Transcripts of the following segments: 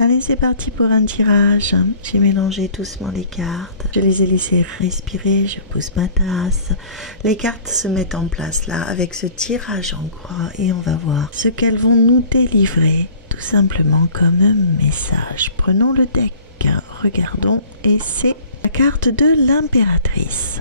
Allez, c'est parti pour un tirage. J'ai mélangé doucement les cartes. Je les ai laissées respirer. Je pose ma tasse. Les cartes se mettent en place là avec ce tirage en croix et on va voir ce qu'elles vont nous délivrer tout simplement comme un message. Prenons le deck, regardons et c'est la carte de l'impératrice.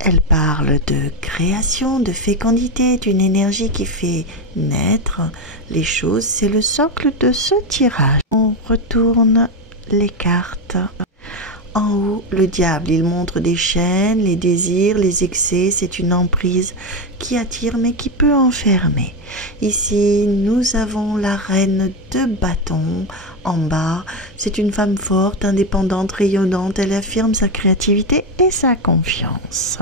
Elle parle de création, de fécondité, d'une énergie qui fait naître les choses. C'est le socle de ce tirage. On retourne les cartes. En haut, le diable, il montre des chaînes, les désirs, les excès. C'est une emprise qui attire mais qui peut enfermer. Ici, nous avons la reine de bâton. En bas, c'est une femme forte, indépendante, rayonnante. Elle affirme sa créativité et sa confiance.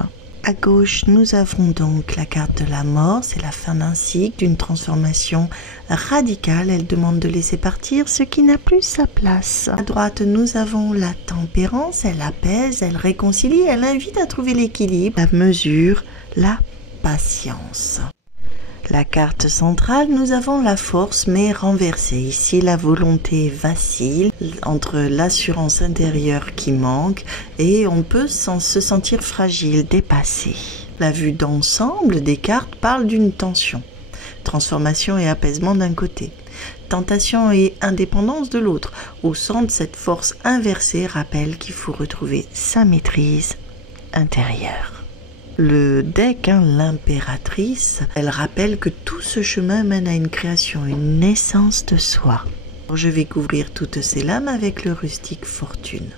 À gauche, nous avons donc la carte de la mort. C'est la fin d'un cycle, d'une transformation radicale. Elle demande de laisser partir ce qui n'a plus sa place. À droite, nous avons la tempérance. Elle apaise, elle réconcilie, elle invite à trouver l'équilibre, la mesure, la patience. La carte centrale, nous avons la force mais renversée. Ici, la volonté vacille entre l'assurance intérieure qui manque et on peut se sentir fragile, dépassé. La vue d'ensemble des cartes parle d'une tension. Transformation et apaisement d'un côté. Tentation et indépendance de l'autre. Au centre, cette force inversée rappelle qu'il faut retrouver sa maîtrise intérieure. Le deck, l'impératrice, elle rappelle que tout ce chemin mène à une création, une naissance de soi. Je vais couvrir toutes ces lames avec le rustique fortune.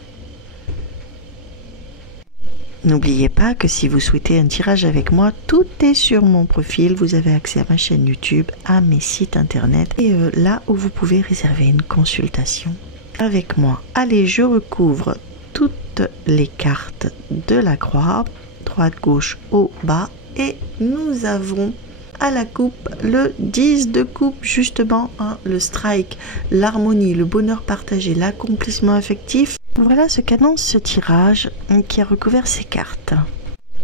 N'oubliez pas que si vous souhaitez un tirage avec moi, tout est sur mon profil. Vous avez accès à ma chaîne YouTube, à mes sites internet et là où vous pouvez réserver une consultation avec moi. Allez, je recouvre toutes les cartes de la croix. Droite, gauche, haut, bas et nous avons à la coupe le 10 de coupe justement, le strike, l'harmonie, le bonheur partagé, l'accomplissement affectif. Voilà ce qu'annonce ce tirage qui a recouvert ces cartes.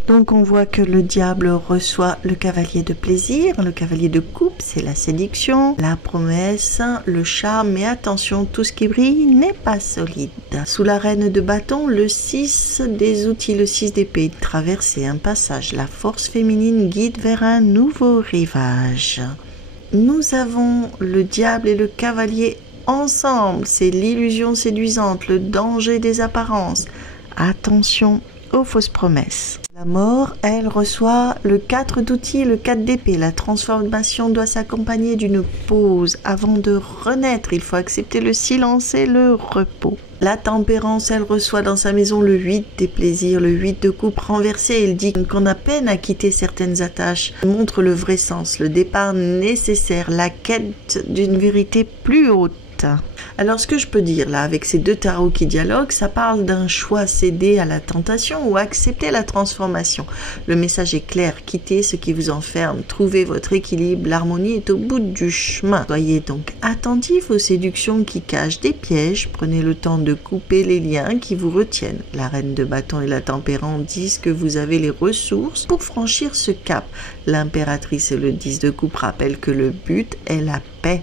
Donc on voit que le diable reçoit le cavalier de plaisir, le cavalier de coupe, c'est la séduction, la promesse, le charme, mais attention, tout ce qui brille n'est pas solide. Sous la reine de bâton, le 6 des outils, le 6 d'épée, traverser un passage, la force féminine guide vers un nouveau rivage. Nous avons le diable et le cavalier ensemble, c'est l'illusion séduisante, le danger des apparences. Attention aux fausses promesses. La mort, elle reçoit le 4 d'outils, le 4 d'épée. La transformation doit s'accompagner d'une pause. Avant de renaître, il faut accepter le silence et le repos. La tempérance, elle reçoit dans sa maison le 8 des plaisirs, le 8 de coupe renversé. Il dit qu'on a peine à quitter certaines attaches. Il montre le vrai sens, le départ nécessaire, la quête d'une vérité plus haute. Alors ce que je peux dire là avec ces deux tarots qui dialoguent, ça parle d'un choix, céder à la tentation ou accepter la transformation. Le message est clair, quittez ce qui vous enferme, trouvez votre équilibre, l'harmonie est au bout du chemin. Soyez donc attentifs aux séductions qui cachent des pièges, prenez le temps de couper les liens qui vous retiennent. La reine de bâton et la tempérance disent que vous avez les ressources pour franchir ce cap. L'impératrice et le 10 de coupe rappellent que le but est la paix.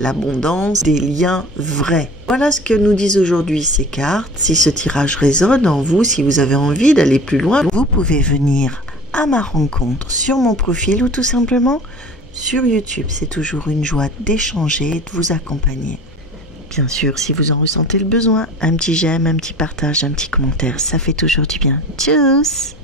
L'abondance des liens vrais. Voilà ce que nous disent aujourd'hui ces cartes. Si ce tirage résonne en vous, si vous avez envie d'aller plus loin, vous pouvez venir à ma rencontre sur mon profil ou tout simplement sur YouTube. C'est toujours une joie d'échanger et de vous accompagner. Bien sûr, si vous en ressentez le besoin, un petit j'aime, un petit partage, un petit commentaire, ça fait toujours du bien. Tchuss!